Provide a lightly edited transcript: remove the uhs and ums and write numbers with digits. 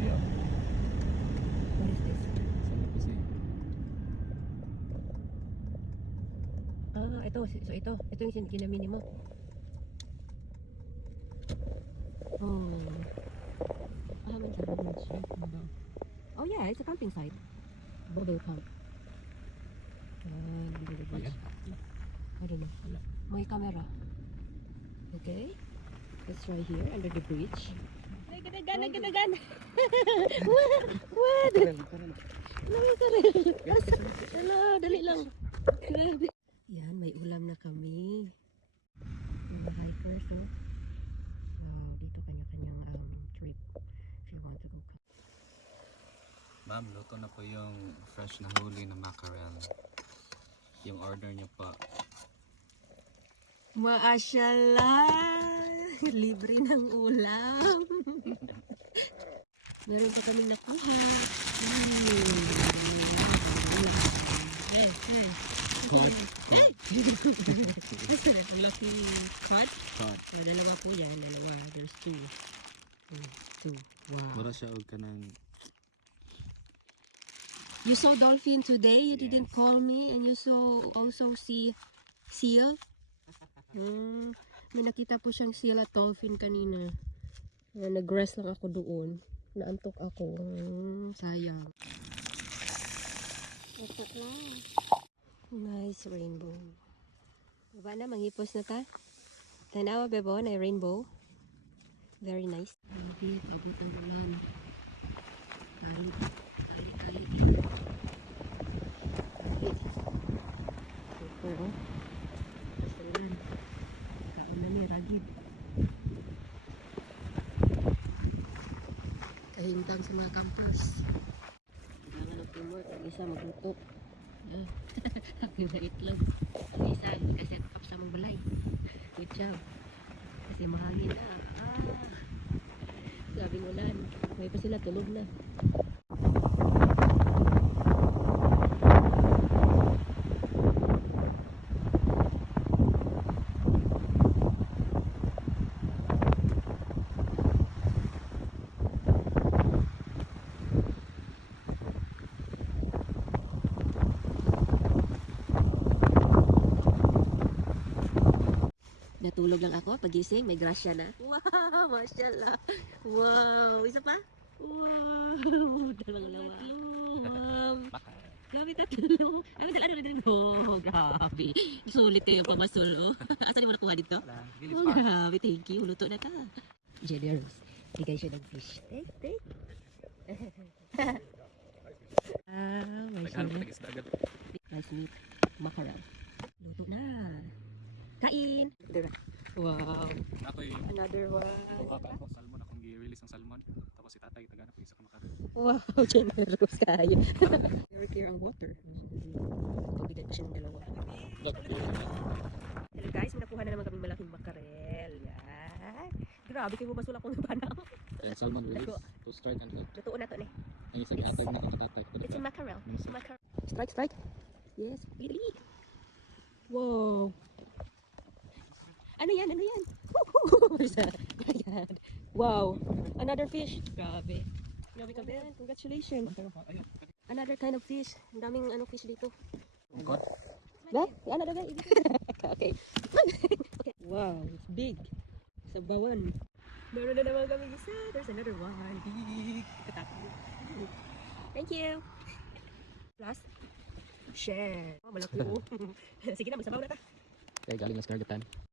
siya. What is this? Saan na kasi? Ah, ito. So ito. Ito yung ginamini mo. Oh. I haven't tried this yet. Oh yeah, it's a camping site. Bodo camp. Ayan. I don't know. Wala. May camera. Okay. Let's try here under the bridge. Ganagan. What? Hello, dali lang. Grabe. Yan, may ulam na kami. Mga hikers, no? Wow, dito kanya-kanyang trip. If you want to go. Ma'am, luto na po yung fresh na huli na mackerel. Yung order niyo pa. Maashallah! Libre ng ulam. Meron pa kaming nakuha. Ang laki cod. Cod. Dalawa po yan. Dalawa. There's two. Two. Wow. Mura siya og kanang You saw dolphin today? You didn't Yes. call me? And you saw also see seal? May nakita po siyang seal at dolphin kanina. Nag-rest lang ako doon. Naantok ako. Sayang. Nice rainbow. Diba na? Manghipos na ta? Tanawa, bebo, na rainbow. Very nice. Baby, abot ang ulan. Kali. Super, oh. Basta ulan. Kaon na ni, ragid. Kahintang sa mga campers. Kailangan ng teamwork. Ang isa magluto. Ako na itlog. Ang isa nakaset up sa mga balay. Good job. Kasi mahangin na. Sabing ulan. May pa sila tulog na. Natulog lang ako, pagising, may grasya na. Wow, mashallah. Wow, isa pa? Wow, dalawa. Wow. Grabe, tatlo. Ay, ano na din. Oh, grabe. Sulit kayo pamasol, oh. Asan mo nakuha dito? Oh, grabe, thank you. Luto na ta. Generous. Bigay siya ng fish. Take. May sulit. Nice meat. Mackerel. Luto na. Kain! Wow! Ako yung Another one. kuha pa ako salmon, akong gi-release ang salmon. Tapos si tatay taga na po isa ka mackerel. Wow! Generous kayo. Very clear ang water. Pagbigay ko siya ng dalawa. Hello guys, may nakuha na naman kaming malaking makarel. Yan. Grabe kayo masulak kong banaw. Ayan, salmon release to strike and hook. Lutuon na to eh. Ang isa gihatag na ang tatay. It's a mackerel. Strike. Yes, really. Wow! Ano yan? Ayan. Wow! Another fish. Grabe ka, Ben. Congratulations. Another kind of fish. Ang daming fish dito. Ungkot? Ba? Ano na Okay. Okay. Wow, it's big. Sabawan. Meron na naman kami isa. There's another one. Big. Katakot. Thank you. Plus, share. Oh, malaki oh. Sige na, magsabaw na ta. Kaya galing na Scarletan.